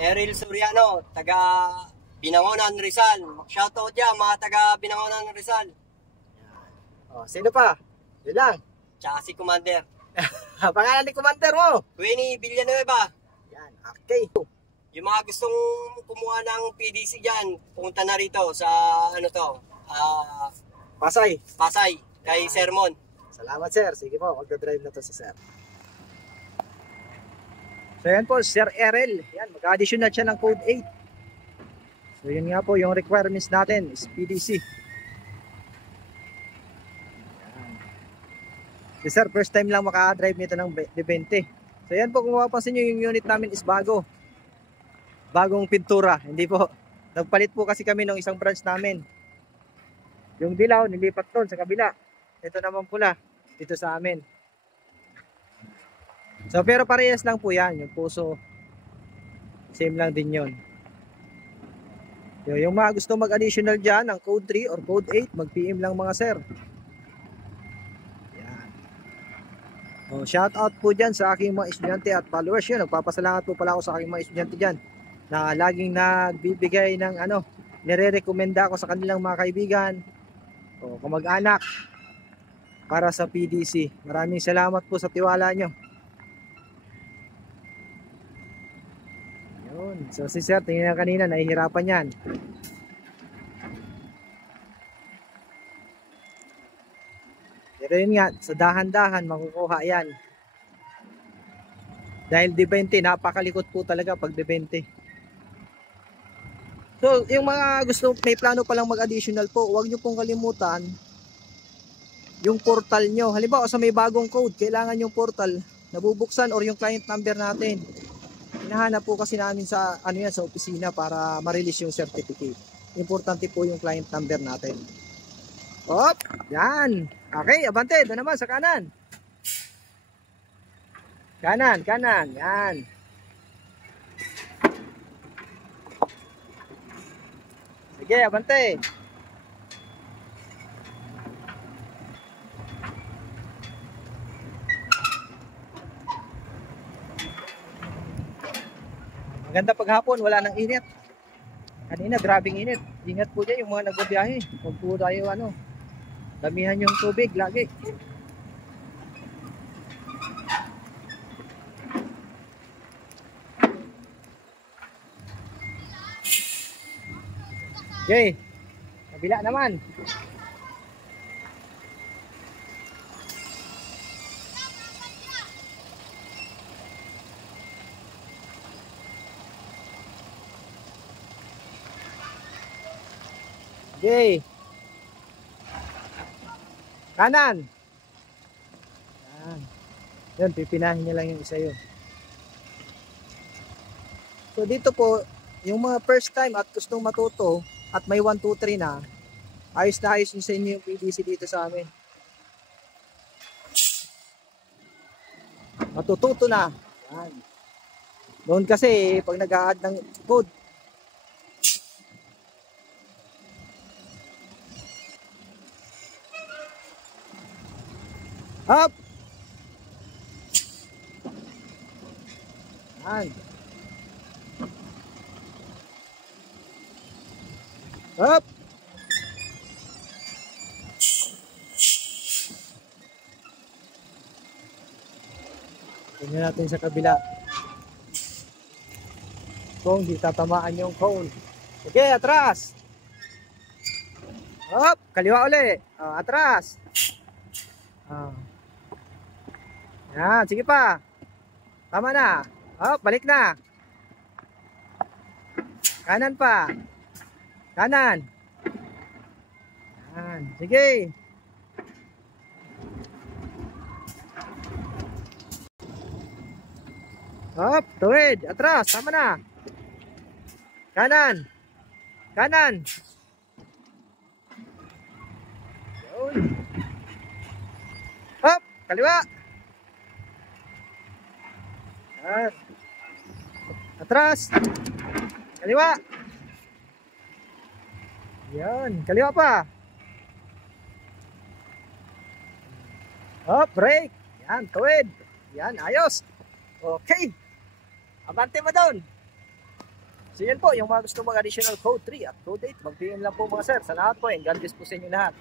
Eril Soriano, taga Binangonan, Rizal. Shoutout dyan, mga taga Binangonan, Rizal. Oh, sino pa? Yun lang. Tsaka si Commander. Pangalan ni Commander mo? Winnie Villanueva. Yan, okay. Yung mga gustong kumuha ng PDC dyan, punta na rito sa Pasay. Pasay, kay Yan. Sermon. Salamat sir. Sige po, magdadrive na to sa sir. So yan po, Sir Erel. Yan, mag-addition na siya ng code 8. So yun nga po, yung requirements natin is PDC. Yan. Si sir, first time lang maka-drive nito ng D20. So yan po, kung mapapansin nyo, yung unit namin is bago. Bagong pintura. Hindi po. Nagpalit po kasi kami ng isang branch namin. Yung dilaw, nilipat doon sa kabila. Ito naman pula, dito sa amin. So pero parehas lang po yan. Yung puso, same lang din yun. Yung mga gusto mag-additional dyan ng code 3 or code 8, mag-PM lang mga sir. Yan. Oh, shout out po dyan sa aking mga estudyante at followers. Yun, nagpapasalamat po pala ako sa aking mga estudyante dyan na laging nagbibigay ng nire-recommenda ako sa kanilang mga kaibigan o kamag-anak para sa PDC. Maraming salamat po sa tiwala nyo. Yun. So si sir, tingnan kanina, nahihirapan yan. Pero yun nga, sa dahan-dahan makukuha yan. Dahil D20, napakalikot po talaga pag D20. So yung mga gusto, may plano palang mag-additional po, huwag nyo pong kalimutan yung portal nyo. Halimbawa sa may bagong code, kailangan yung portal nabubuksan or yung client number natin. Hinahanap po kasi namin sa sa opisina para ma-release yung certificate. Importante po yung client number natin. Hop, yan. Okay, abante, doon naman sa kanan. Kanan, yan. Sige, abante. Maganda paghapon, wala nang init. Kanina, grabing init. Ingat po dyan yung mga nagbabiyahe. Huwag po tayo, damihan yung tubig lagi. Okay, kabila naman. Okay. Kanan. Yan. Yun, pipinahin niya lang yung isa yun. So dito po, yung mga first time at gustong matuto at may 1, 2, 3 na, ayos na ayos sa inyo yung PDC dito sa amin. Matututo na. Yan. Doon kasi, pag nag-a-add ng code, up! Yan. Up! Tingnan natin sa kabila. Kung di tatamaan yung cone. Okay, atras! Up! Kaliwa uli. Atras! Yan, sige pa. Tama na. Balik na. Kanan pa. Kanan. Yan, sige. Tuwid. Atras, tama na. Kanan. Kanan. Yun. Kaliwa. Atras. Kaliwa. Yan, kaliwa pa. Break. Yan, tuwid. Yan, ayos. Okay. Abante mo doon. So yan po, yung mga gusto mag-additional code 3 at code 8, mag-PM lang po mga sir. Sa lahat po, and God bless po sa inyo lahat.